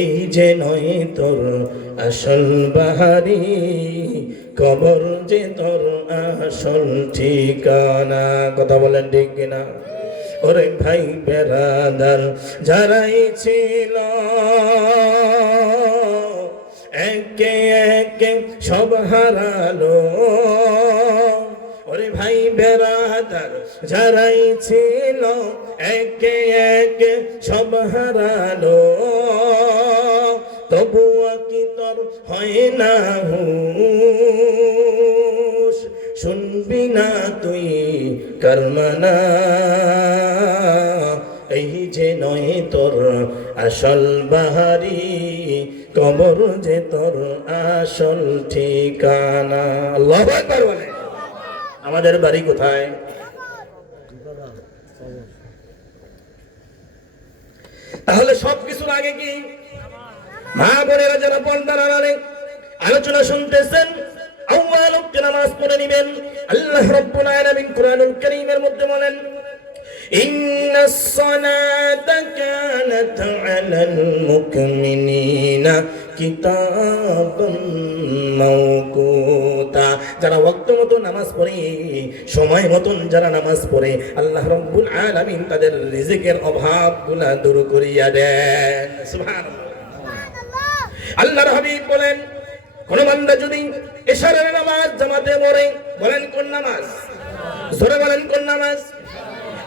এই যে নয় তোর আসল বাহারি, কবর যে তোর আসল ঠিকানা। কথা বলেন ঠিক কিনা? ওরে ভাই বেরাদার যারাই ছিল একে একে সব হারালো। ওরে ভাই বেরাদার যারাই ছিল একে একে সব হারালো। তবুও কি তোর হয় না হুঁশ? শুনবি না তুই কারমানা? এই যে নয় তোর আসল বাহারি, কবর যে তোর আসল ঠিকানা। আল্লাহু আকবার বলে। আমাদের বাড়ি কোথায়? তাহলে সবকিছুর আগে কি? মা বোনেরা যারা পর্দার আড়ালে আলোচনা শুনতেছেন, আউয়াল ওয়াক্তে নামাজ পড়ে নেবেন। আল্লাহ রাব্বুল আলামিন কুরআনুল কারীমের মধ্যে বলেন, ইন্নাস সালাতা কানাত আলাল মুমিনিনা কিতাবাম মাওকুতা। যারা ওয়াক্ত মতো নামাজ পড়ে, সময় মতন যারা নামাজ পড়ে, আল্লাহ রাব্বুল আলামিন তাদের রিজিকের অভাবগুলো দূর করিয়া দেন। সুবহানাল্লাহ। আল্লাহর হাবিব বলেন, কোন বান্দা যদি ইশারের নামাজ জামাতে পড়ে, বলেন কোন নামাজ? জোরে বলেন কোন নামাজ?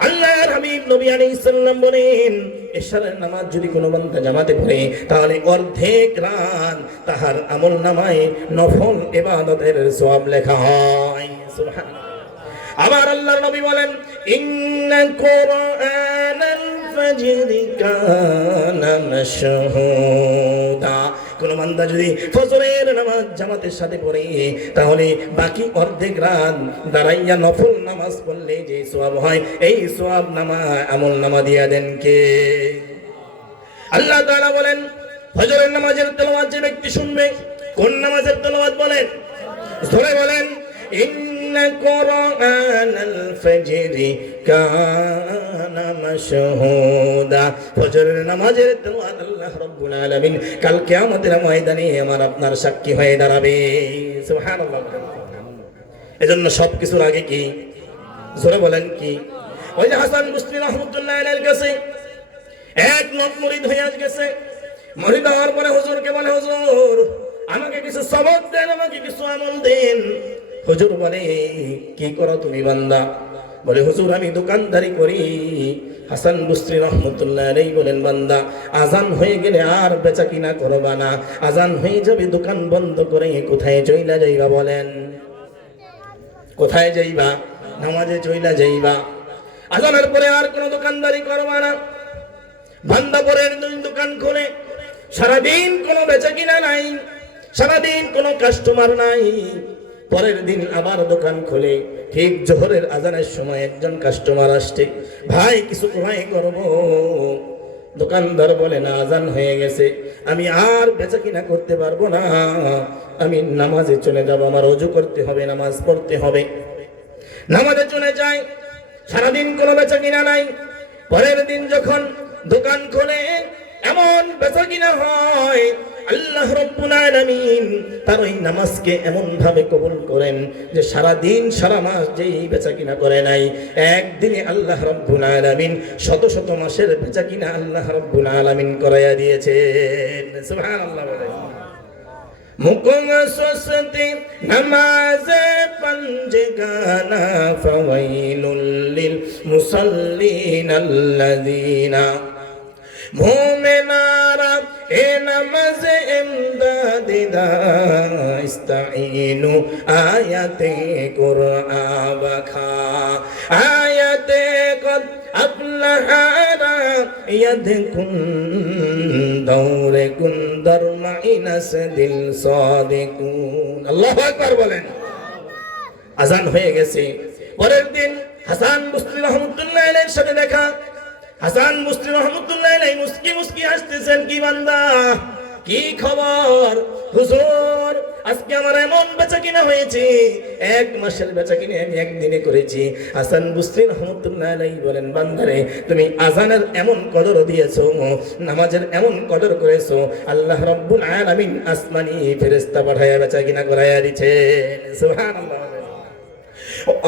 আল্লাহর হাবিব নবী আলাইহিস সালাম বলেন, ইশারের নামাজ যদি কোন বান্দা জামাতে পড়ে, তাহলে অর্ধেক রাত তাহার আমলনামায় নফল ইবাদতের সওয়াব লেখা হয়। সুবহানাল্লাহ। আবার আল্লাহর নবী বলেন, ইন্না কুরআনাল ফাজরি কানা মাশহুদা। কোন বান্দা যদি ফজরের নামাজ জামাতের সাথে পড়ে, তাহলে বাকি অর্ধেক রাত দাঁড়াইয়া নফল নামাজ পড়লে যে সওয়াব হয়, এই সওয়াব নামা আমল নামা দিয়া দেন কে? আল্লাহ তাআলা বলেন, ফজরের নামাজের তেলাওয়াত যে ব্যক্তি শুনবে, কোন নামাজের তেলাওয়াত বলেন? ধরে বলেন, ইন্না কুরআনাল ফাজরি কানা মাশহুদা। ফজরের নামাজের তেলাওয়াত আল্লাহ রাব্বুল আলামিন কাল কিয়ামতের ময়দানে আমার আপনার সাক্ষী হয়ে দাঁড়াবে। সুবহানাল্লাহ। এজন্য সবকিছুর আগে কি? জোরে বলেন কি? ওই যে হাসান বসরি রাহমাতুল্লাহ আলাইহির কাছে এক লোক মুরিদ হয়ে গেছে। মুরিদ হওয়ার পরে হুজুরকে বলে, হুজুর আমাকে কিছু সবক দেন, আমাকে কিছু আমল দেন। হুজুর বলে, কি করো তুমি বান্দা? বলে, হুজুর আমি দোকানদারি করি। হাসান বসরি রাহমাতুল্লাহ আলাইহি বলেন, বান্দা আজান হয়ে গেলে আর বেচা কিনা করবা না। আজান হয়ে যাবে, দোকান বন্ধ করে কোথায় চইলা যাইবা? বলেন কোথায় যাইবা? নামাজে চইলা যাইবা। আজানের পরে আর কোনো দোকানদারি করবা না। বান্দা পরের দিন দোকান খোলে, সারাদিন কোনো বেচা কিনা নাই, সারাদিন কোনো কাস্টমার নাই। পরের দিন আবার দোকান খোলে, ঠিক জোহরের আজানের সময় একজন কাস্টমার আসছে, ভাই কিছু ক্রয় করব। দোকানদার বলে, না আজান হয়ে গেছে, আমি আর বেচা কিনা করতে পারবো না, আমি নামাজে চলে যাব, আমার ওযু করতে হবে, নামাজ পড়তে হবে। নামাজে চলে যায়, সারাদিন কোনো বেচা কিনা নাই। পরের দিন যখন দোকান খোলে, এমন বেচা কিনা হয়, আল্লাহ রাব্বুল আলামিন তার ওই নামাজকে এমন ভাবে কবুল করেন যে সারা দিন সারা মাস যেই বেচা কিনা করে নাই, একদিনে আল্লাহ রাব্বুল আলামিন শত শত মাসের বেচা কিনা আল্লাহ রাব্বুল আলামিন করাইয়া দিয়েছেন। সুবহানাল্লাহ। মুকুম সসতি নামাজে পঞ্জগানা ফাওয়াইলুল লিল মুসাল্লিন আল্লাযিনা। মুমিনারা এ নামাজে ইমদাদিদা ইস্তাইনু আয়াতে কুরআন বাখা। আয়াতে কদ আফলাহারা ইয়াদকুন দৌরে কুন্দর মাইনাস দিল সাদিকুন। আল্লাহু আকবার বলেন। আজান হয়ে গেছে, পরের দিন হাসান বসরি রাহমাতুল্লাহ আলাইহির সাথে দেখা। হাসান বসরি রাহমাতুল্লাহ আলাইহি মুস্কি মুস্কি হাসতেছেন, কি বান্দা কি খবর? হুজুর আজকে আমার এমন বেচা কিনা হয়েছে, 1 মাসের বেচা কিনে আমি একদিনে করেছি। হাসান বসরি রহমাতুল্লাহ আলাইহি বলেন, বান্দারে তুমি আজানের এমন কদর দিয়েছো, নামাজের এমন কদর করেছো, আল্লাহ রাব্বুল আলামিন আসমানি ফেরেশতা পাঠায়া বেচা কিনা করায়া দিয়েছে। সুবহানাল্লাহ।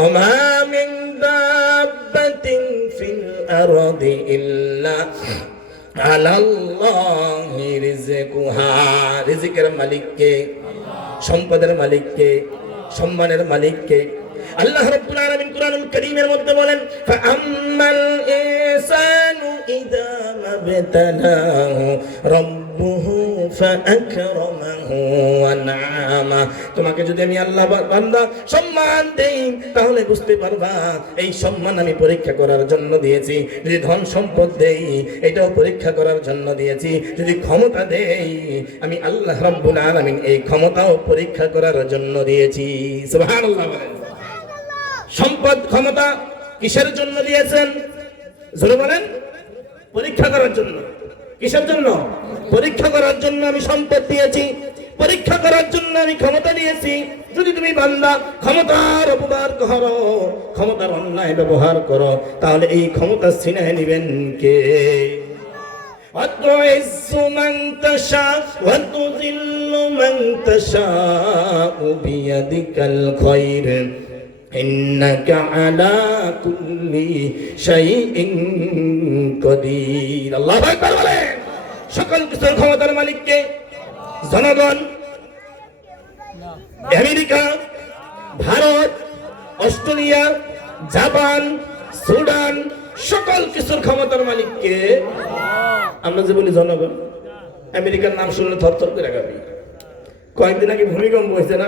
ওমা মিন দাব্বাতিন ফিল আরদি ইল্লা আলাল্লাহি রিজকুহা। রিজিকের মালিক কে? সম্পদের মালিক কে? সম্মানের মালিক কে? আল্লাহ রাব্বুল আলামিন কুরআনুল কারীমের মধ্যে বলেন, ফাআম্মাল ইনসানু ইযা মাবতালাহু রাব্বুহু ফাআকরামাহু ওয়া না'আমা। তোমাকে যদি আমি আল্লাহ বান্দা সম্মান দেই তাহলে বুঝতে পারবা এই সম্মান আমি পরীক্ষা করার জন্য দিয়েছি। যদি ধন সম্পদ দেই এটাও পরীক্ষা করার জন্য দিয়েছি। যদি ক্ষমতা দেই আমি আল্লাহ রাব্বুল আলামিন এই ক্ষমতাও পরীক্ষা করার জন্য দিয়েছি। সুবহানাল্লাহ বলেন। সম্পদ ক্ষমতা কিসের জন্য দিয়েছেন? জোরে বলেন। পরীক্ষা করার জন্য। কিসের জন্য? পরীক্ষা করার জন্য আমি সম্পদ দিয়েছি, পরীক্ষা করার জন্য আমি ক্ষমতা দিয়েছি। যদি তুমি বান্দা ক্ষমতার অপব্যবহার করো, ক্ষমতার অন্যায় ব্যবহার করো, তাহলে এই ক্ষমতা ছিনিয়ে নেবেন কে? وتعز من تشاء وتذل من تشاء بيدك الخير إنك على كل شيء قدير। আল্লাহু আকবার বলেন। সকল কিছুর ক্ষমতার মালিক কে? জনগণ। America, Bharat, Australia, Japan, Sudan, সকল কিছুর ক্ষমতার মালিক কে? আমরা যে বলি জনগণ। আমেরিকার নাম শুনলে থরথর করে কাঁপি। কয়েকদিন আগে ভূমিকম্প হয়েছে না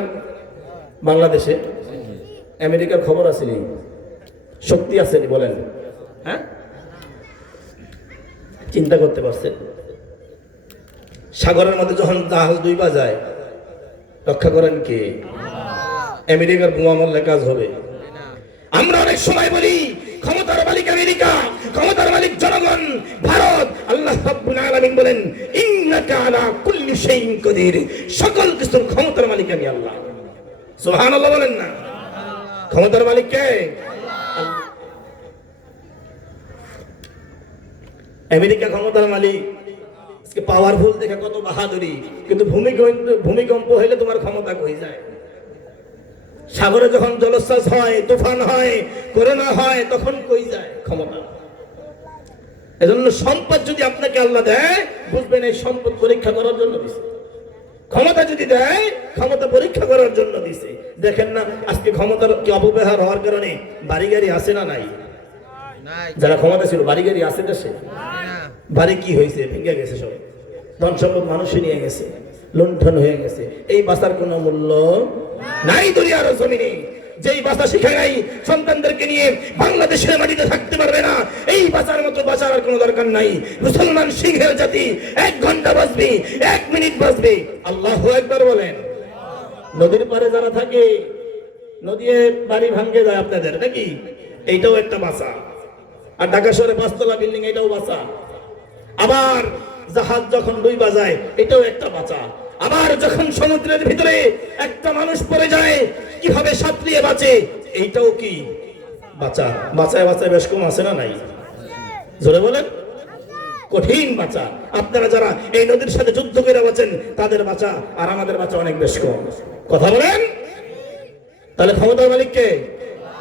বাংলাদেশে? আমেরিকার খবর আসেনি, শক্তি আসেনি বলেন? হ্যাঁ, চিন্তা করতে পারছেন? সাগরের মধ্যে যখন জাহাজ ডুইবা যায় রক্ষা করেন কে? আমেরিকার বোমা মারলে কাজ হবে? আমরা অনেক সময় বলি ক্ষমতার মালিক আমেরিকা, ক্ষমতার মালিক জনগণ, ভারত। আল্লাহ রাব্বুল আলামিন বলেন, ইন্নাকা আলা কুল্লি শাইইন কাদির। সকল কিছুর ক্ষমতার মালিক আমি আল্লাহ। সুবহানাল্লাহ বলেন না? ক্ষমতার মালিক কে? আমেরিকা ক্ষমতার মালিক। আজকে পাওয়ারফুল দেখে কত বাহাদুরি, কিন্তু ভূমিকম্প হইলে তোমার ক্ষমতা কই যায়? সাগরে যখন জলোচ্ছ্বাস হয়, তুফান হয়, করোনা হয়, তখন কই যায় ক্ষমতা? এজন্য সম্পদ যদি আপনাকে আল্লাহ দেয়, বুঝবেন এই সম্পদ পরীক্ষা করার জন্য দিছে। ক্ষমতা যদি দেয়, ক্ষমতা পরীক্ষা করার জন্য দিছে। দেখেন না আজকে ক্ষমতার কি অপব্যবহার হওয়ার কারণে বাড়ি গাড়ি আছে না নাই? যারা ক্ষমতা ছিল বাড়ি গাড়ি আছে দেশে? বাড়ি কি হয়েছে? ভেঙে গেছে, সব ধন সম্পদ মানুষ নিয়ে গেছে, লুণ্ঠন হয়ে গেছে। এই বাঁচার কোনো মূল্য নাই দুনিয়ার জমিনে। যেই বাঁচা শিখে নাই সন্তানদেরকে নিয়ে বাংলাদেশের মাটিতে থাকতে পারবে না, এই বাঁচার মতো বাঁচার কোনো দরকার নাই। মুসলমান সিংহের জাতি 1 ঘন্টা বাঁচবে, 1 মিনিট বাঁচবে। আল্লাহু আকবার বলেন। নদীর পারে যারা থাকে, নদীতে বাড়ি ভাঙ্গে যায় আপনাদের নাকি? এইটাও একটা বাঁচা। আর ঢাকা শহরে 5 তলা বিল্ডিং, এটাও বাঁচা। আবার জাহাজ যখন ডুইবা যায়, এটাও একটা বাঁচা। আবার যখন সমুদ্রের ভিতরে একটা মানুষ পড়ে যায়, কিভাবে সাঁতরিয়ে বাঁচে, এইটাও কি বাঁচা? বাঁচায় বাঁচায় বেশ কম আছে না নাই? জোরে বলেন। কঠিন বাঁচা। আপনারা যারা এই নদীর সাথে যুদ্ধ করে বাঁচেন, তাদের বাঁচা আর আমাদের বাঁচা অনেক বেশ কম। কথা বলেন। তাহলে ক্ষমতার মালিক কে?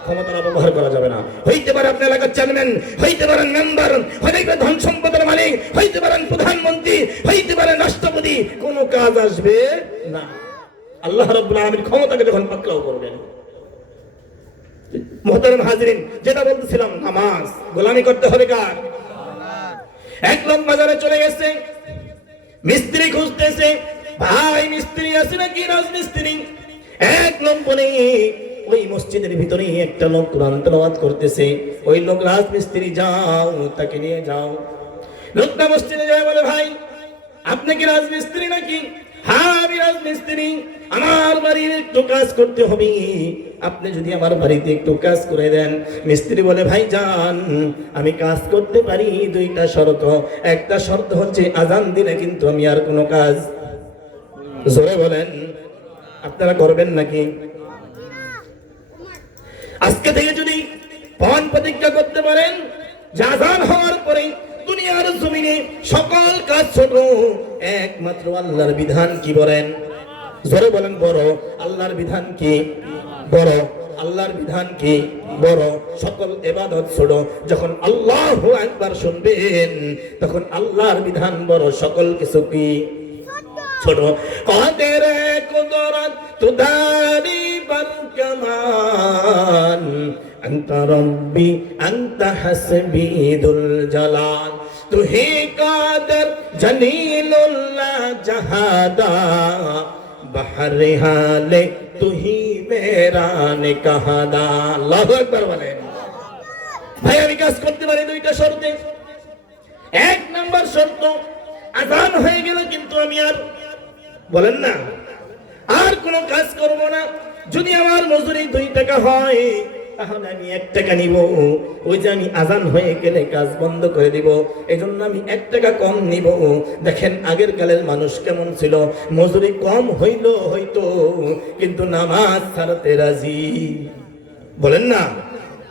ক্ষমতার ব্যবহার করা যাবে না। হইতে পারে আপনি এলাকার চেয়ারম্যান, হইতে পারেন মেম্বার, হইতে পারে ধন সম্পদের মালিক, হইতে পারেন প্রধানমন্ত্রী, হইতে পারেন রাষ্ট্রপতি, কোনো কাজ আসবে না আল্লাহ রাব্বুল আলামিন ক্ষমতাকে যখন পাকড়াও করবেন। মুহতারাম হাজিরিন, যেটা বলতেছিলাম, নামাজ গোলামি করতে হবে কার? এক লোক বাজারে চলে গেছে, মিস্ত্রি খুঁজতেছে। ভাই মিস্ত্রি আছে নাকি রাজমিস্ত্রি? এক লোক বলে ওই মসজিদের ভিতরে একটা লোক কোরআন তেলাওয়াত করতেছে, ওই লোক রাজমিস্ত্রি, যাও তাকে নিয়ে যাও। লোকটা মসজিদে যায়, বলে ভাই আপনি কি রাজমিস্ত্রি নাকি? হ্যাঁ আমি রাজমিস্ত্রি, আমার বাড়ির একটু কাজ করতে হবে, আপনি যদি আমার বাড়িতে একটু কাজ করে দেন। মিস্ত্রি বলে, ভাই যান, আমি কাজ করতে পারি, 2টা শর্ত। একটা শর্ত হচ্ছে আজান দিলে কিন্তু আমি আর কোনো কাজ, জোরে বলেন, আপনারা করবেন নাকি? আজকে থেকে যদি পান প্রতিজ্ঞা করতে পারেন যে আযান হওয়ার পরে দুনিয়ার জমিনে সকল কাজ ছোট, একমাত্র আল্লাহর বিধান কি বলেন? জোরে বলেন বড়। আল্লাহর বিধান কি? বড়। আল্লাহর বিধান কি? বড়। সকল ইবাদত ছোট। যখন আল্লাহু আকবার শুনবেন তখন আল্লাহর বিধান বড়, সকল কিছু কি ছোট। কাদের কুদরত তুদারি বল কামান আনতা রব্বি আনতা হাসবি দুল জালাল তুহি কাদের জলিলুল্লাহ জাহাদা বাহরে হালে তুহি মেরা নে কাহাদা। আল্লাহু আকবার বলেন। ভাই আমি কাজ করতে পারি দুইটা শর্তে। এক নাম্বার শর্ত, আযান হয়ে গেল কিন্তু আমি আর বলেন না আর কোনো কাজ করব না। যদি আমার মজুরি 2 টাকা হয় তাহলে আমি 1 টাকা নিব। ওই যে আমি আযান হয়ে গেলে কাজ বন্ধ করে দিব, এজন্য আমি 1 টাকা কম নিব। দেখেন আগের কালের মানুষ কেমন ছিল, মজুরি কম হইতো কিন্তু নামাজ ছাড়তে রাজি। বলেন না,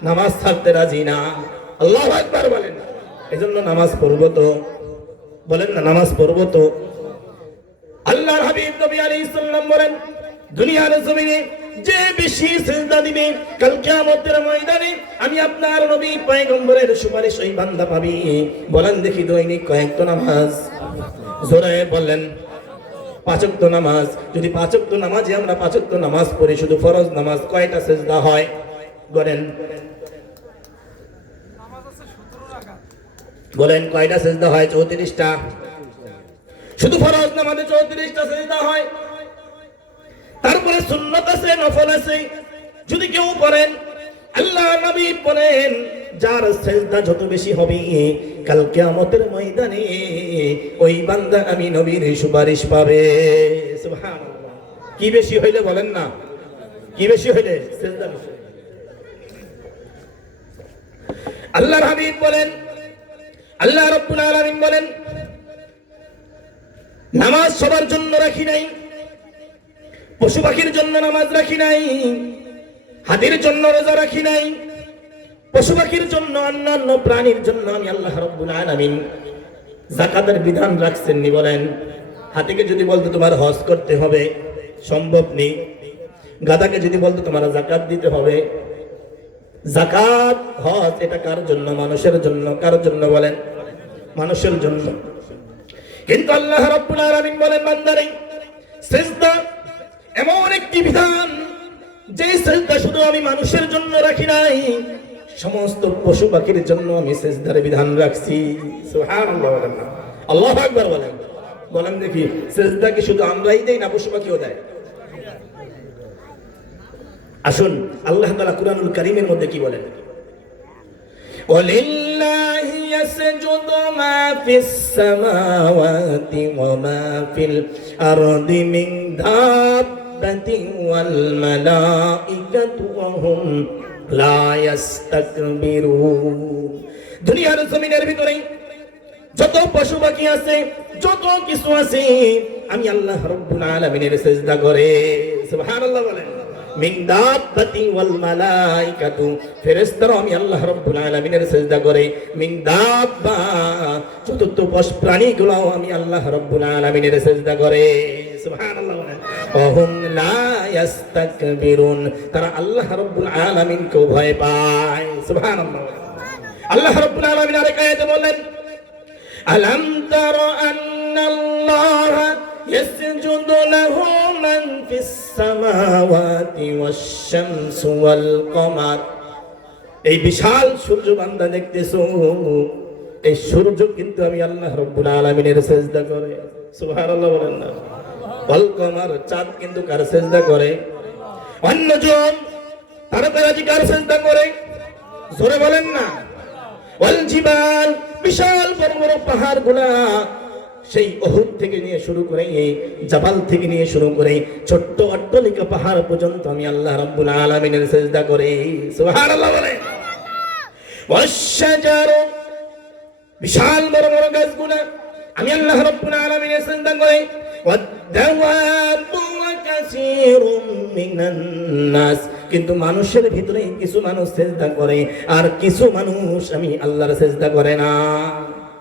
নামাজ ছাড়তে রাজি না। আল্লাহু আকবার বলেন। এজন্য নামাজ পড়বো তো, বলেন না নামাজ পড়বো তো। আল্লাহর হাবিব নবী আলাইহিস সালাম বলেন, দুনিয়ার জমিনে যে বেশি সিজদা দিবে কাল কিয়ামতের ময়দানে আমি আপনার নবী পয়গম্বরের সুপারিশ ওই বান্দা পাবি। বলেন দেখি দৈনিক কয়েকটা নামাজ? জোরে বলেন। 5 ওয়াক্ত নামাজ। যদি 5 ওয়াক্ত নামাজে আমরা 5 ওয়াক্ত নামাজ পড়ি, শুধু ফরজ নামাজ কয়টা সিজদা হয় বলেন? বলেন কয়টা সিজদা হয়? 34টা। শুধু ফরজ নামাজে 34টা সিজদা হয়। তারপরে সুন্নাত আছে, নফল আছে। যদি কেউ পড়েন, আল্লাহ নবী বলেন যার সিজদা যত বেশি হবে কাল কিয়ামতের ময়দানে ওই বান্দা আমি নবীর সুপারিশ পাবে। সুবহানাল্লাহ। কি বেশি হইলে বলেন না? কি বেশি হইলে? সিজদা বেশি। আল্লাহর হাবিব বলেন, আল্লাহ রাব্বুল আলামিন বলেন নামাজ সবার জন্য রাখি নাই, পশু পাখির জন্য নামাজ রাখি নাই, হাতির জন্য রোজা রাখি নাই, পশু পাখির জন্য অন্যান্য প্রাণীর জন্য আমি আল্লাহ রাব্বুল আলামিন যাকাতের বিধান রাখছেন নি। বলেন হাতিকে যদি বলতো তোমার হজ করতে হবে, সম্ভব নেই। গাধাকে যদি বলতো তোমার যাকাত দিতে হবে, যাকাত হজ এটা কার জন্য? মানুষের জন্য। কার জন্য বলেন? মানুষের জন্য। কিন্তু আল্লাহ রাব্বুল আলামিন বলেন বান্দারে সিজদা এমন একটি বিধান যে সিজদা শুধু আমি মানুষের জন্য রাখি নাই, সমস্ত পশু পাখির জন্য আমি সিজদার বিধান রাখছি। সুবহানাল্লাহ বলেন। আল্লাহু আকবার বলেন। বলেন দেখি সিজদা কি শুধু আমরাই দেই না পশু পাখিও দেয়? আসুন আল্লাহ তাআলা কুরআনুল কারীমের মধ্যে কি বলেন? ওয়ালিল্লাহি ইয়াসজুদু মা ফিস সামাওয়াতি ওয়া মা ফিল আরদি মিন দাব্বাতিন ওয়াল মালাইকাতু ওয়া হুম লা ইস্তাকবিরুন। দুনিয়ার জমিনের ভিতরে যত পশু পাখি আছে, যত কিছু আছে, আমি আল্লাহ রাব্বুল আলামিনের সিজদা করে। সুবহানাল্লাহ বলেন। মিন দাব্বাতি ওয়াল মালাইকাতু, ফেরেশতারা আমি আল্লাহ রাব্বুল আলামিনের সিজদা করে। মিন দাব্বা, চতুর্থ প্রাণীগুলো আমি আল্লাহ রাব্বুল আলামিনের সিজদা করে। সুবহানাল্লাহ বলেন। ওহুম লা ইস্তাকবিরুন, তারা আল্লাহ রাব্বুল আলামিনকে ভয় পায়। সুবহানাল্লাহ। আল্লাহ রাব্বুল আলামিন আরেক আয়াতে বলেন আলাম তারা আন্নাল্লাহ ইয়াসজুদু লাহু মান ফিস সামাওয়াতি ওয়াশ শামসু ওয়াল কমার। এই বিশাল সূর্য বান্দা দেখতেছো, এই সূর্য কিন্তু আমি আল্লাহ রাব্বুল আলামিনের সিজদা করে। সুবহানাল্লাহ বলেন না? ওয়াল কমার, চাঁদ কিন্তু কার সিজদা করে? অন্যজন তারাতারাজি কার সিজদা করে? জোরে বলেন না? ওয়াল জিবাল, বিশাল বড় বড় পাহাড়গুলা, সেই উহুদ থেকে নিয়ে শুরু করে জাবাল থেকে নিয়ে শুরু করে ছোট্ট অট্টালিকা পাহাড় পর্যন্ত আমি আল্লাহ রাব্বুল আলামিনের সিজদা করি। সুবহানাল্লাহ বলে। ওয়াশ-শাজার, বিশাল বড় বড় গাছগুলা আমি আল্লাহ রাব্বুল আলামিনের সিজদা করি। ওয়াদ-দাওয়াব ওয়া কাসীরুম মিনান নাস, কিন্তু মানুষের ভিতরে কিছু মানুষ সিজদা করে আর কিছু মানুষ আমি আল্লাহর সিজদা করে না।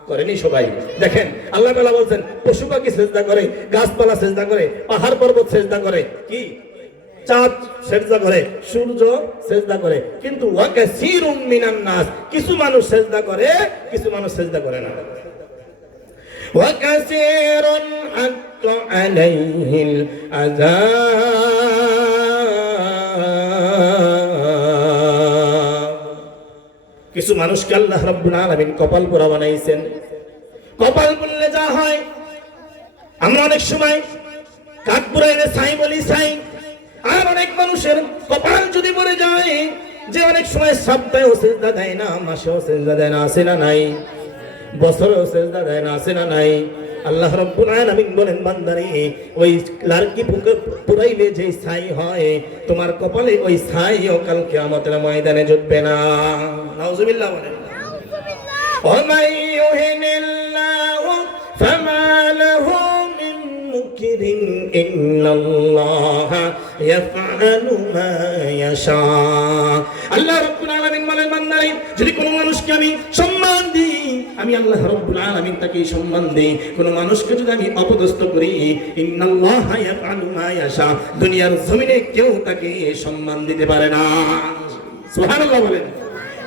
করেনি সবাই? দেখেন আল্লাহ তাআলা বলছেন পশু পাখি সিজদা করে, গাছপালা সিজদা করে, পাহাড় পর্বত সিজদা করে, কি চাঁদ সিজদা করে, সূর্য সিজদা করে, কিন্তু ওয়া কাসীরুম মিনান নাস, কিছু মানুষ সিজদা করে, কিছু মানুষ সিজদা করে না। ওয়া কাসীরুন হাক্কা আলাইহিল আযাব, কিছু মানুষকে আল্লাহ রাব্বুল আলামিন কপাল পোড়া বানাইছেন। কপাল বললে যা হয়, আমরা অনেক সময় কাঠ পোড়াইলে ছাই বলি ছাই, আর অনেক মানুষের কপাল যদি পড়ে যায় যে অনেক সময় সপ্তাহেও সিজদা দেয় না, মাসেও সিজদা দেয় না, আছে না নাই? বছরেও সিজদা দেয় না, আছে না নাই? আল্লাহ রাব্বুল আলামিন বলেন বান্দারে ওই লারকি পুরাইলে যে ছাই হয় তোমার কপালে ওই ছাইও কাল কিয়ামতের ময়দানে জুটবে না। নাউজুবিল্লাহ বলেন। ওয়ামাই ইউহিনিল্লাহু ফামা লাহু মিন মুকরিম ইন্নাল্লাহা ইয়াফআলু মা ইয়াশা। আল্লাহ রাব্বুল আলামিন বলেন বান্দারে যদি কোনো মানুষকে আমি সম্মান দিই, আমি আল্লাহ রাব্বুল আলামিন তাকে সম্মান দেই, কোন মানুষকে যদি আমি অপদস্থ করি, ইন্নাল্লাহা ইয়াফআলু মা ইয়াশা, দুনিয়ার জমিনে কেউ তাকে সম্মান দিতে পারে না। সুবহানাল্লাহ বলেন।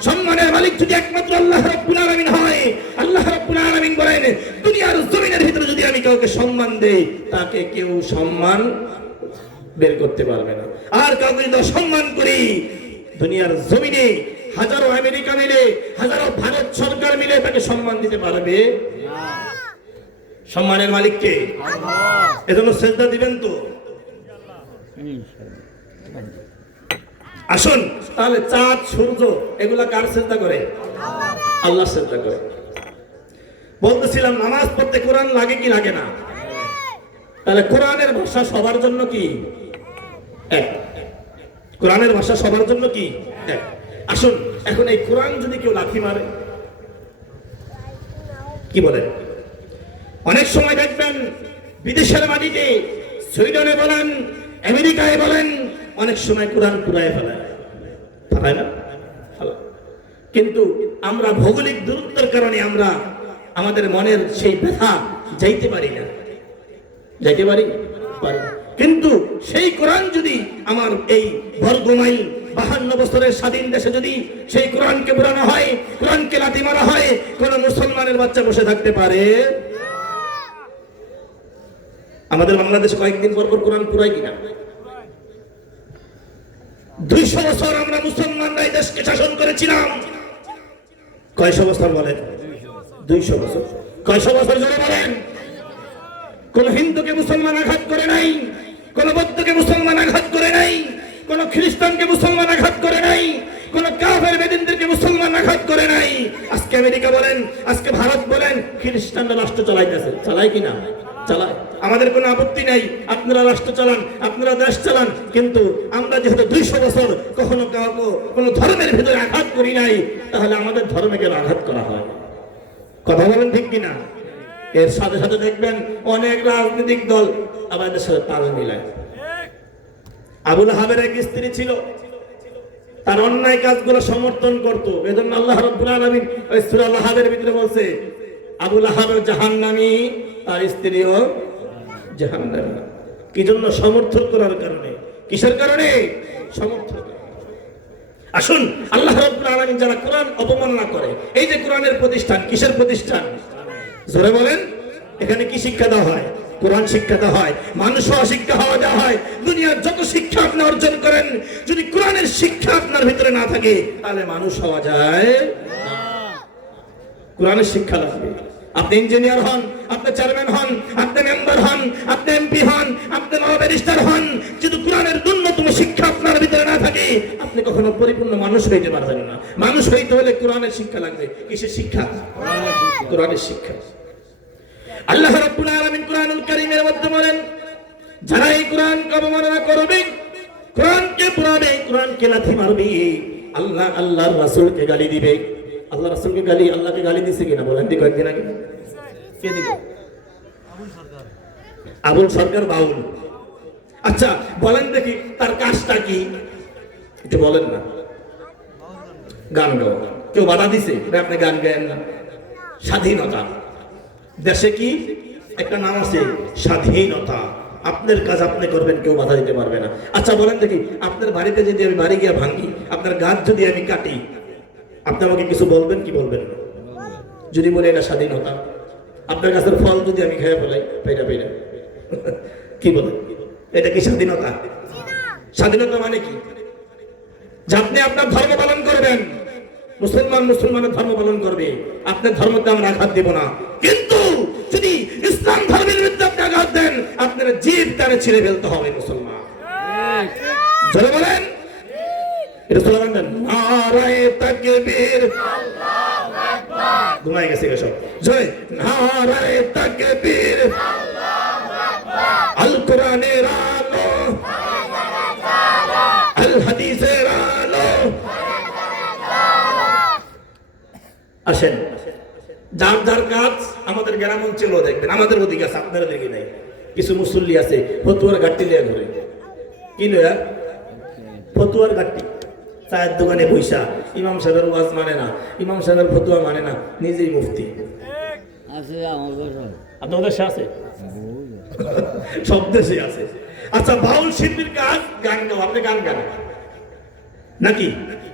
সম্মানের মালিক যদি একমাত্র আল্লাহ রাব্বুল আলামিন হয়, আল্লাহ রাব্বুল আলামিন বলেন দুনিয়ার জমিনের ভিতরে যদি আমি কাউকে সম্মান দেই তাকে কেউ সম্মান বের করতে পারবে না। আর কাউকে যদি সম্মান করি দুনিয়ার জমিনে হাজারো আমেরিকা মিলে, হাজারো ভারত সরকার মিলে তাকে সম্মান দিতে পারবে না। সম্মানের মালিক কে? আল্লাহ। এজন্য সিজদা দিবেন তো? আসুন তাহলে চাঁদ সূর্য এগুলা কার সিজদা করে? আল্লাহ সিজদা করে। বলতেছিলাম নামাজ পড়তে কোরআন লাগে কি লাগে না? তাহলে কোরআনের ভাষা সবার জন্য কি এক? কোরআনের ভাষা সবার জন্য কি এক? আসুন এখন এই কোরআন যদি কেউ লাথি মারে কি বলেন? অনেক সময় দেখবেন বিদেশের মাটিতে, সুইডেনে বলেন, আমেরিকায় বলেন, অনেক সময় কোরআন পুরায় ফেলায়, ফেলায় না? কিন্তু আমরা ভৌগোলিক দূরত্বের কারণে আমরা আমাদের মনের সেই ব্যথা যাইতে পারি না, যাইতে পারি পারি। কিন্তু সেই কোরআন যদি আমার এই বর্গমাইল 52 বছরের স্বাধীন দেশে যদি সেই কোরআনকে পুরানো হয়, কোরআনকে লাথি মারা হয়, কোন মুসলমানের বাচ্চা বসে থাকতে পারে? আমাদের বাংলাদেশে কয়েকদিন পর পর কোরআন পুরাই কিনা? 200 বছর আমরা মুসলমানরা এই দেশকে শাসন করেছিলাম। কয়শো বছর বলেন? 200 বছর। কয়শো বছর জন্য বলেন? কোন হিন্দুকে মুসলমান আঘাত করে নাই, কোন বৌদ্ধকে মুসলমান আঘাত করে নাই, কোন খ্রিস্টানকে মুসলমান আঘাত করে নাই, কোন কাফের বেদিনদেরকে মুসলমান আঘাত করে নাই। আজকে আমেরিকা বলেন, আজকে ভারত বলেন, খ্রিস্টানরা রাষ্ট্র চালাইতেছে, চালায় কিনা? চালায়। আমাদের কোনো আপত্তি নাই, আপনারা রাষ্ট্র চালান, আপনারা দেশ চালান, কিন্তু আমরা যেহেতু 200 বছর কখনো কাউকে কোন ধর্মের ভিতরে আঘাত করি নাই, তাহলে আমাদের ধর্মে কেন আঘাত করা হয়? কথা বলেন ঠিক কিনা? এর সাথে সাথে দেখবেন অনেক রাজনৈতিক দল আমাদের সাথে তাল মিলায়। আবুল আহাবের এক স্ত্রী ছিল, তার অন্যায় কাজগুলো সমর্থন করত, এজন্য আল্লাহ রাব্বুল আলামিন ওই সূরা আল-আহাবের ভিতরে বলছে আবুল আহাব জাহান্নামী, তার স্ত্রীও জাহান্নামী। কি জন্য? সমর্থন করার কারণে। কিসের কারণে? সমর্থন। আসুন আল্লাহ রাব্বুল আলামিন যারা কোরআন অবমাননা করে, এই যে কোরআনের প্রতিষ্ঠান, কিসের প্রতিষ্ঠান? জোরে বলেন। এখানে কি শিক্ষা দেওয়া হয়? কোরআন শিক্ষা দেওয়া হয়, মানুষ শিক্ষা হওয়া দেওয়া হয়। দুনিয়ার যত শিক্ষা আপনি অর্জন করেন, যদি কোরআনের শিক্ষা আপনার ভিতরে না থাকে তাহলে মানুষ হওয়া যায় না। কোরআনের শিক্ষা লাগবে। আপনি ইঞ্জিনিয়ার হন, আপনি চেয়ারম্যান হন, আপনি মেম্বার হন, আপনি এমপি হন, আপনি ব্যারিস্টার হন, যদি কোরআনের ন্যূনতম শিক্ষা আপনার ভিতরে না থাকে আপনি কখনো পরিপূর্ণ মানুষ হইতে পারবেন না। মানুষ হইতে হলে কোরআনের শিক্ষা লাগবে। কিসের শিক্ষা? কোরআনের শিক্ষা। আল্লাহ রাব্বুল আলামিন কোরআনুল কারীমের মধ্যে বলেন, যারা এই কোরআনকে অবমাননা করবে, কোরআনকে পুরাবে, কোরআনকে লাথি মারবে, আল্লাহ আল্লাহর রাসূলকে গালি দিবে। আল্লাহ রাসূলকে গালি, আল্লাহকে গালি দিছে কিনা বলেন? দি কয়েকদিন আগে কে দিল? আবুল সরকার বাউল। আচ্ছা বলেন দেখি তার কাজটা কি একটু বলেন না। গান গাও, কেউ বাধা দিছে আপনি গান গায়েন না? স্বাধীনতা দেশে কি একটা নাম আছে, স্বাধীনতা। আপনার কাজ আপনি করবেন, কেউ বাধা দিতে পারবে না। আচ্ছা বলেন দেখি আপনার বাড়িতে যদি আমি বাড়ি গিয়ে ভাঙি, আপনার গাছ যদি আমি কাটি, আপনি আমাকে কিছু বলবেন কি বলবেন না? যদি বলে এটা স্বাধীনতা, আপনার গাছের ফল যদি আমি খেয়ে ফেলাই পেটা পেটা, কি বলেন এটা কি স্বাধীনতা? স্বাধীনতা মানে কি? যে আপনি আপনার ধর্ম পালন করবেন, মুসলমান মুসলমানের ধর্ম পালন করবে, আপনার ধর্মকে আমরা আঘাত দেব না। কিন্তু যদি ইসলাম ধর্মের বিরুদ্ধে আপনি আঘাত দেন, আপনার জিভ টানে ছিঁড়ে ফেলতে হবে মুসলমান। জোরে বলেন, এটা স্লোগান দেন, নারায়ে তাকবীর, আল্লাহু আকবার। ঘুমায় গেছে সব। জয় নারায়ে তাকবীর, আল্লাহু আকবার। আল কোরআনের আলো, আল হাদিসের আলো। আসেন, যার যার কাজ আমাদের গ্রাম অঞ্চলেও দেখবেন, আমাদের ওদিকে আছে, আপনারা দেখি নাই। কিছু মুসল্লি আছে ফতুয়ার ঘাটতি লিয়া ঘুরে, কি লয়া? ফতুয়ার ঘাটতি। চায়ের দোকানে পয়সা, ইমাম সাহেবের ওয়াজ মানে না, ইমাম সাহেবের ফতুয়া মানে না, নিজেই মুফতি। আপনার দেশে আছে, সব দেশে আছে। আচ্ছা বাউল শিল্পীর কাজ গান গাও, আপনি গান গান নাকি?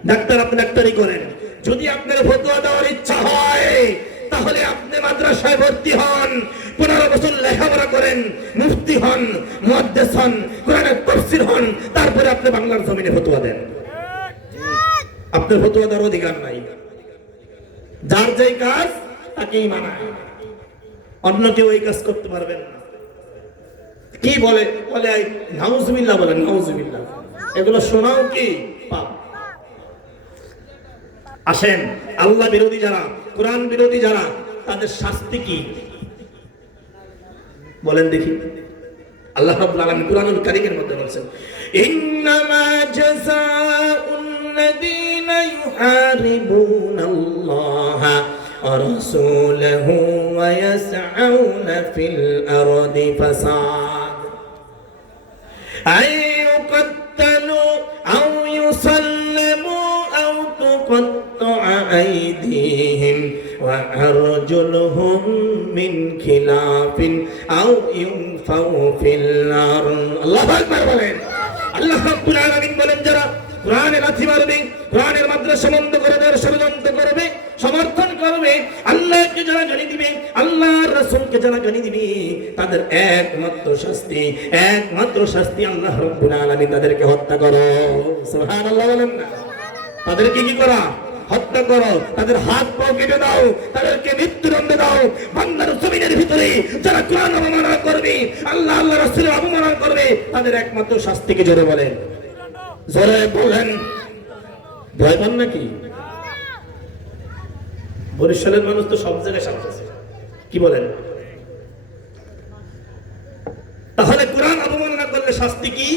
ডাক্তার আপনি ডাক্তারি করেন, যদি আপনার ফতোয়া দেওয়ার ইচ্ছা হয় তাহলে আপনি মাদ্রাসায় ভর্তি হন, 15 বছর লেখাপড়া করেন, মুফতি হন, মুহাদ্দিস হন, কোরআনের তাফসীর হন, তারপরে আপনি বাংলার জমিনে ফতোয়া দেন। আপনার ফতোয়া দেওয়ার অধিকার নাই। যার যেই কাজ তাকেই মানায়, অন্য কেউ এই কাজ করতে পারবেন না। কি বলে বলে নাউজুবিল্লাহ, বলেন নাউজুবিল্লাহ, এগুলো শোনাও কি পাপ। আসেন, আল্লাহ বিরোধী যারা, কোরআন বিরোধী যারা, তাদের শাস্তি কি বলেন দেখি। আল্লাহ রাব্বুল আলামিন কুরআনুল কারীমের মধ্যে বলেছেন, ইন্নামা জাযাউল লাযীনা ইউহারিবুনাল্লাহা ওয়া রাসূলাহু ওয়া ইয়াসআউনা ফিল আরদি ফাসাদ আন ইউকাত্তালু আও ইউসাল্লামু আও তুকাত্তা'a আইদিহিম ওয়া আরজুলুহুম মিন খিলাফিন আও ইউনফাউ ফিল আরদ। আল্লাহু আকবার বলেন। আল্লাহ রাব্বুল আলামিন বলেন, যারা কোরআনের লাথি মারবে, কোরআনের মাদ্রাসা বন্ধ করে দেওয়ার ষড়যন্ত্র করবে, সমর্থন করবে, আল্লাহকে যারা গালি দিবে, আল্লাহর রাসূলকে যারা গালি দিবে, তাদের একমাত্র শাস্তি আল্লাহ রাব্বুল আলামিন তাদেরকে হত্যা করো। সুবহানাল্লাহ বলেন না? তাদেরকে কি করা? হত্যা করো, তাদের হাত পা কেটে দাও, তাদেরকে মৃত্যুদণ্ড দাও। বাংলার জমিনের ভিতরে যারা কোরআন অবমাননা করবে, আল্লাহ রাসূলের অবমাননা করবে, তাদের একমাত্র শাস্তিকে জোরে বলেন, জোরে বলেন। ভয় পান নাকি? বরিশালের মানুষ তো সব জায়গায় শান্তি আছে, কি বলেন? তাহলে কোরআন অবমাননা করলে শাস্তি কি?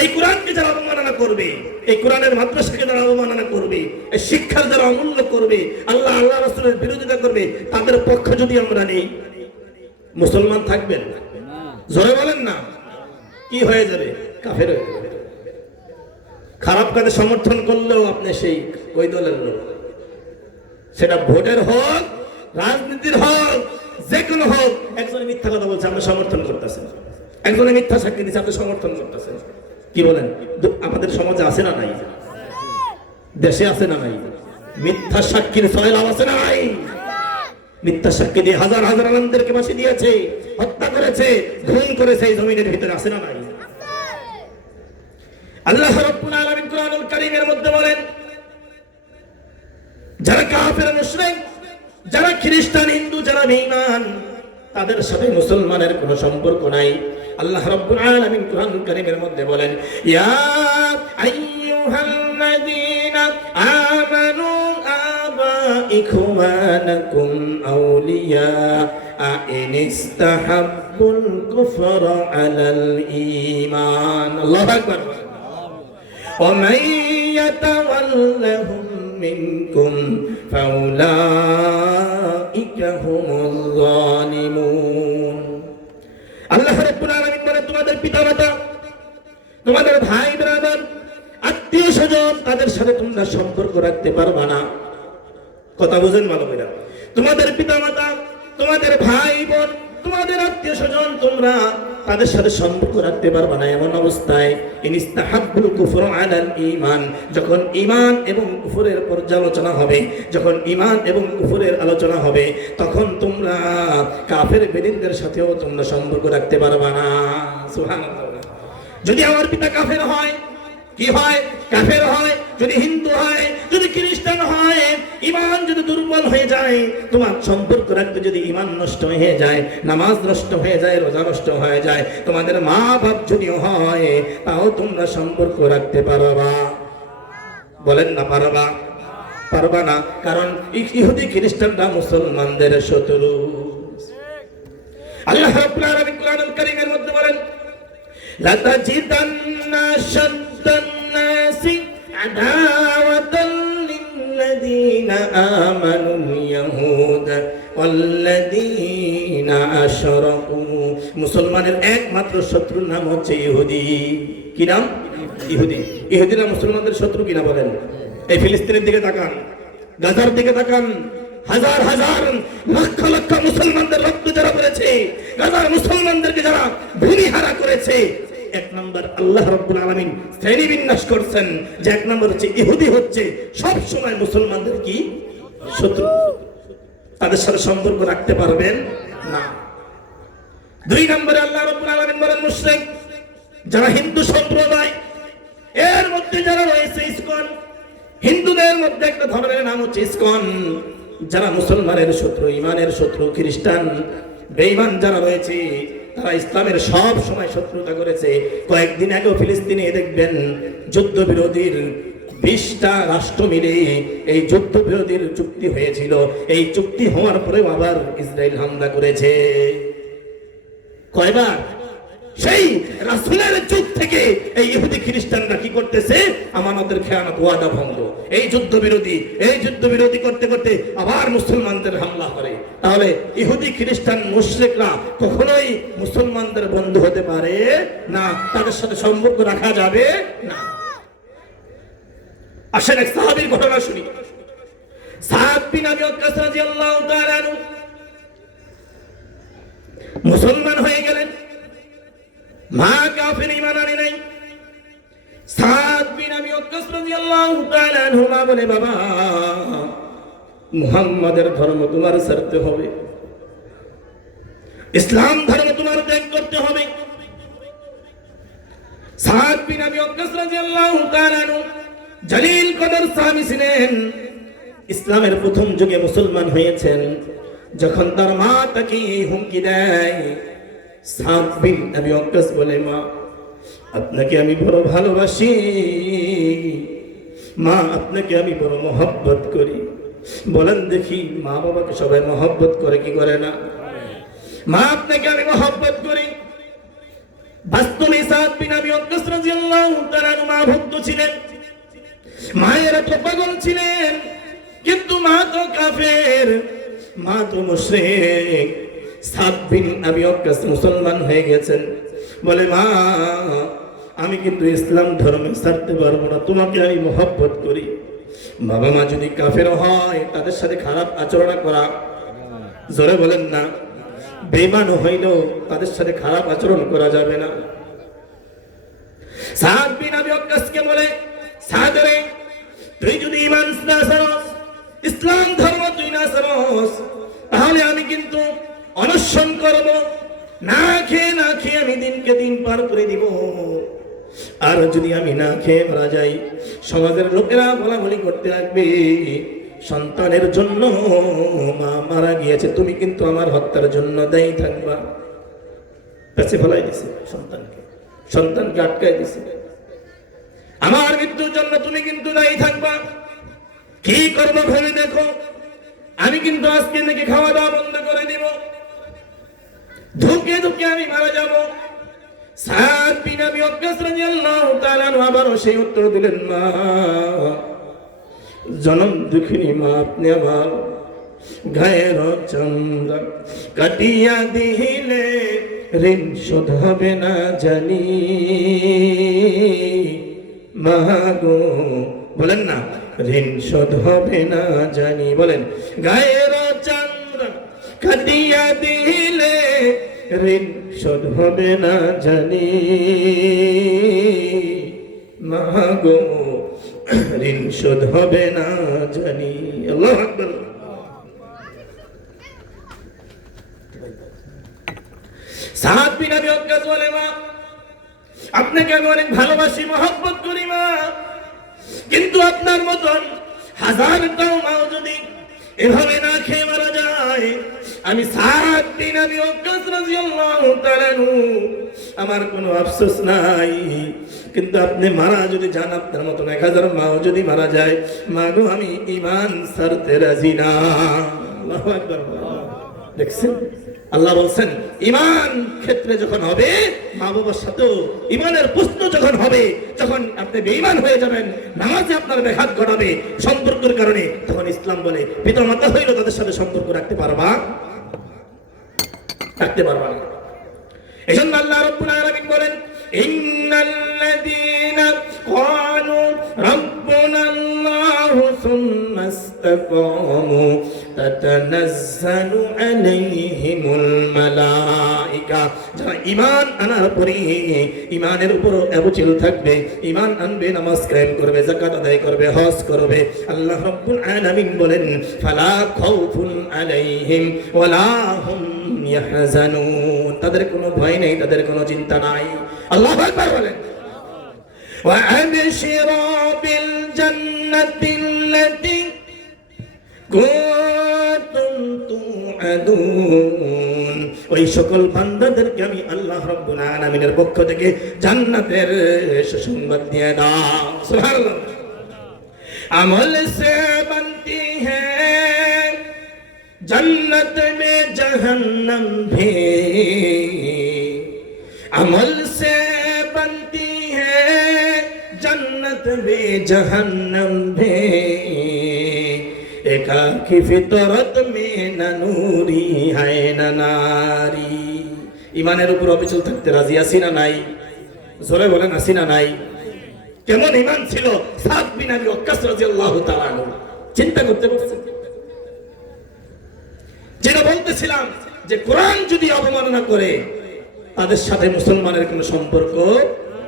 এই কোরআনকে যারা অবমাননা করবে, এই কোরআনের মাদ্রাসাকে যারা অবমাননা করবে, এই শিক্ষার যারা অমূল্য করবে, আল্লাহ রাসূলের বিরোধিতা করবে, তাদের পক্ষ যদি আমরা নেই, মুসলমান থাকবেন? জোরে বলেন না, কি হয়ে যাবে? কাফের হয়ে যাবে। খারাপ কাজে সমর্থন করলেও আপনি সেই ওই দলের লোক, সেটা ভোটের হোক, রাজনীতির হোক, যে কোনো হোক। একজনে মিথ্যা কথা বলছে, আপনি সমর্থন করতেছেন, একজনে মিথ্যা সাক্ষী দিচ্ছে, আপনি সমর্থন করতেছেন। কি বলেন? আমাদের সমাজে আছে না নাই? দেশে আছে না নাই? মিথ্যা সাক্ষীর সয়লাভ আছে না নাই? মিথ্যা সাক্ষী দিয়ে হাজার হাজার আলেমদেরকে ফাঁসি দিয়েছে, হত্যা করেছে, খুন করেছে, এই জমিনের ভিতরে আছে না নাই? আল্লাহ রাব্বুল আলামিন কুরআনুল কারীমের মধ্যে বলেন, যারা কাফের মুশরিক, যারা খ্রিস্টান, হিন্দু, যারা বেঈমান, তাদের সাথে মুসলমানের কোনো সম্পর্ক নাই। আল্লাহ রাব্বুল আলামিন কুরআনুল কারীমের মধ্যে বলেন, ইয়া আইয়ুহাল্লাযীনা আমানু ইখওয়ানাকুম আউলিয়া ইন ইসতাহাব্বুল কুফরা আলাল ঈমান। আল্লাহু আকবার। ওয়া মান ইয়াতাওয়াল্লাহুম মিনকুম ফাউলাইকা হুমুল যালিমুন। আল্লাহ রাব্বুল আলামিন তোমাদের পিতামাতা, তোমাদের ভাই ব্রাদার, আত্মীয় স্বজন, তাদের সাথে তোমরা সম্পর্ক রাখতে পারবা না। কথা বুঝেন ভালো করে। তোমাদের পিতামাতা, তোমাদের ভাই বোন, তোমাদের আত্মীয় স্বজন, তোমরা তাদের সাথে সম্পর্ক রাখতে পারবা না। এমন অবস্থায় ইনিস্তাহাব্বুল কুফর আলাল ঈমান, যখন ঈমান এবং কুফরের পর্যালোচনা হবে, যখন ঈমান এবং কুফরের আলোচনা হবে, তখন তোমরা কাফের বেদিনদের সাথেও তোমরা সম্পর্ক রাখতে পারবা না। সুবহানাল্লাহ। যদি আমার পিতা কাফের হয়, কি হয়? কাফের হয়। যদি হিন্দু হয়, যদি খ্রিস্টান হয়, ঈমান যদি দুর্বল হয়ে যায়, তোমার সম্পর্ক রাখতে যদি ঈমান নষ্ট হয়ে যায়, নামাজ নষ্ট হয়ে যায়, রোজা নষ্ট হয়ে যায়, তোমাদের মা বাপ যদিও হয়, তাও তোমরা সম্পর্ক রাখতে পারবা? বলেন না পারবা? পারবা না। কারণ ইহুদি খ্রিস্টানরা মুসলমানদের শত্রু। আল্লাহ রাব্বুল আলামিন কোরআনুল কারীমের মধ্যে বলেন, লাতাজিদান্না শাদ্দান নাসি আদাওয়াতান লিল্লাযীনা আমানুল ইয়াহুদ ওয়াল্লাযীনা আশরাকু। মুসলমানের একমাত্র শত্রুর নাম হচ্ছে ইহুদি। কি নাম? ইহুদি। ইহুদিরা মুসলমানদের শত্রু কিনা বলেন? এই ফিলিস্তিনের দিকে তাকান, গাজার দিকে তাকান, হাজার হাজার লক্ষ লক্ষ মুসলমানদের রক্ত যারা করেছে, গাজার মুসলমানদেরকে যারা ভূমিহারা করেছে, এক নম্বর আল্লাহ রাব্বুল আলামিন শ্রেণী বিন্যাস করছেন যে এক নম্বর হচ্ছে ইহুদি হচ্ছে সব সময় মুসলমানদের কি শত্রু, তাদের সাথে সম্পর্ক রাখতে পারবেন না। দুই নম্বরে আল্লাহ রাব্বুল আলামিন বলেন মুশরিক, যারা হিন্দু সম্প্রদায়, এর মধ্যে যারা রয়েছে ইসকন, হিন্দুদের মধ্যে একটা ধর্মের নাম হচ্ছে ইসকন, যারা মুসলমানের শত্রু, ইমানের শত্রু, খ্রিস্টান বেঈমান যারা রয়েছে, তারা ইসলামের সব সময় শত্রুতা করেছে। কয়েকদিন আগেও ফিলিস্তিনে দেখবেন যুদ্ধ বিরোধীর 20টা রাষ্ট্র মিলে এই যুদ্ধ বিরোধীর চুক্তি হয়েছিল। এই চুক্তি হওয়ার পরেও আবার ইসরায়েল হামলা করেছে। কয়বার? সেই রাসূলের যুগ থেকে এই ইহুদি খ্রিস্টানরা কি করতেছে? আমানতের খেয়ানত, ওয়াদা ভঙ্গ, এই যুদ্ধ বিরোধী করতে করতে আবার মুসলমানদের হামলা করে। তাহলে ইহুদি খ্রিস্টান মুশরিকরা কখনোই মুসলমানদের বন্ধু হতে পারে না, তাদের সাথে সম্পর্ক রাখা যাবে না। আসেন এক সাহাবীর ঘটনা শুনি। সাদ বিন আবি ওয়াক্কাস রাদিয়াল্লাহু তাআলা আনহু মুসলমান হয়ে গেলেন। মা কাফির, ঈমান আনে নাই। সাদ বিন আবি ওয়াক্কাস রাদিয়াল্লাহু তাআলা আনহু মা বলে, বাবা মুহাম্মাদের ধর্ম তোমার ছাড়তে হবে, ইসলাম ধর্ম তোমার ত্যাগ করতে হবে। সাদ বিন আবি ওয়াক্কাস রাদিয়াল্লাহু তাআলা আনহু জলিল কদর সাহাবী ছিলেন, ইসলামের প্রথম যুগে মুসলমান হয়েছেন। যখন তার মা তাকে হুমকি দেয়, সাদ বিন আবি ওয়াক্কাস বলে, মা আপনাকে আমি বড় ভালোবাসি, মা আপনাকে আমি বড় মহব্বত করি। বলেন দেখি, মা বাবাকে সবাই মহব্বত করে কি করে না? মা আপনাকে আমি মহব্বত করি। বাস্তবে সাদ বিন আবি ওয়াক্কাস রাদিয়াল্লাহু তাআলা মা ভক্ত ছিলেন, মায়েরা তো পাগল ছিলেন, কিন্তু মা তো কাফের, মা তো মুশরিক। সাদ বিন আবি ওয়াক্কাস মুসলমান হয়ে গেছেন। বলে, মা আমি কিন্তু ইসলাম ধর্ম ছাড়তে পারবো না, তোমাকে আমি মহব্বত করি। বাবা মা যদি কাফের হয় তাদের সাথে খারাপ আচরণ করা, জোরে বলেন না, বেঈমান হইলেও তাদের সাথে খারাপ আচরণ করা যাবে না। সাদ বিন আবি ওয়াক্কাসকে বলে, সাদ রে, তুই যদি ঈমান না ছাড়স, ইসলাম ধর্ম তুই না ছাড়স, তাহলে আমি কিন্তু অনশন করব, না খেয়ে আমি দিনকে দিন পার করে দিব। আর যদি আমি না খেয়ে মারা যাই, সমাজের লোকেরা বলাবলি করতে লাগবে, সন্তানের জন্য মা মারা গিয়েছে, তুমি কিন্তু আমার হত্যার জন্য দায়ী থাকবা। পেছে ফেলাই দিছে সন্তানকে আটকাই দিছে, আমার মৃত্যুর জন্য তুমি কিন্তু দায়ী থাকবা। কি করবো ভেবে দেখো, আমি কিন্তু আজকে থেকে খাওয়া দাওয়া বন্ধ করে দিব, ধুকে ধুকে আমি মারা যাব। সাদ বিন আবি ওয়াক্কাস রাদিয়াল্লাহু তাআলা আবারও সেই উত্তর দিলেন, মা জনম দুঃখিনী মা, আপনি আমার গায়ের চন্দ্র কাটিয়া দিলে ঋণ শোধ হবে না জানি মাগো, বলেন না ঋণ শোধ হবে না জানি, বলেন গায়ের চাঁদ কাটিয়া দিলে ঋণ শোধ হবে না জানি মাগো, ঋণ শোধ হবে না জানি। আল্লাহু আকবার। সাদ বিন আবি ওয়াক্কাস বলে, মা আপনাকে আমি অনেক ভালোবাসি, মহব্বত করি মা, কিন্তু আপনার মতন হাজারটাও মাও যদি এভাবে না খেয়ে মারা যায়, আমি সাদ বিন আবি ওয়াক্কাস রাদিয়াল্লাহু তাআলা আনহু আমার কোনো আফসোস নাই, কিন্তু আপনি মারা যদি যান, আপনার মতন 1000 মাও যদি মারা যায়, মাগো আমি ঈমান ছাড়তে রাজি না। আল্লাহু আকবার। দেখছেন আল্লাহ বলছেন ঈমান ক্ষেত্রে যখন হবে, মা বাবার সাথে ঈমানের প্রশ্ন যখন হবে, যখন আপনি বেঈমান হয়ে যাবেন, নামাজে আপনার ব্যাঘাত ঘটাবে সম্পর্কের কারণে, তখন ইসলাম বলে পিতা মাতা হইলো তাদের সাথে সম্পর্ক রাখতে পারবা না। এজন্য আল্লাহ রাব্বুল আলামিন বলেন, ইন্নাল্লাযীনা ক্বালু রাব্বুনাল্লাহু সুম্মা ইসতাকামু তাতানাজ্জালু আলাইহিমুল মালায়েকা, যারা ঈমান আনার পরে ঈমানের উপর অবিচল থাকবে, ঈমান আনবে, নামাজ কায়েম করবে, যাকাত আদায় করবে, হজ করবে, আল্লাহ রাব্বুল আলামিন বলেন ফালা খাউফুন আলাইহিম ওয়ালা হুম ইয়াহজানুন, তাদের কোনো ভয় নেই, তাদের কোনো চিন্তা নাই। আল্লাহু আকবার বলেন। ওয়া আবশিরু বিল জান্নাতিল্লাতী কুনতুম তুআদুন, ওই সকল বান্দাদেরকে আমি আল্লাহ রাব্বুল আলামিনের পক্ষ থেকে জান্নাতের সুসংবাদ দিয়ে দাও। সুবহানাল্লাহ। আমল সে बनती है जन्नत में जहन्नम भी, अमल से बनती है जन्नत में जहन्नम भी, एकाकी फितरत में न नूरी है न नारी। ঈমানের উপর অবিচল থাকতে রাজি আছি না নাই? জোরে বলেন আছি না নাই? কেমন ঈমান ছিল সাদ বিন আবি ওয়াক্কাস রাদিয়াল্লাহু তাআলা আনহু, চিন্তা করতে পারছেন? যেটা বলতেছিলাম যে কোরআন যদি অবমাননা করে, তাদের সাথে মুসলমানের কোনো সম্পর্ক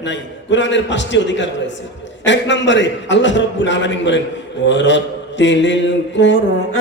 নাই। কোরআনের 5টি অধিকার রয়েছে। 1 নম্বরে আল্লাহ রাব্বুল আলামিন বলেন ওয়ারাত্তিলিল কুরআন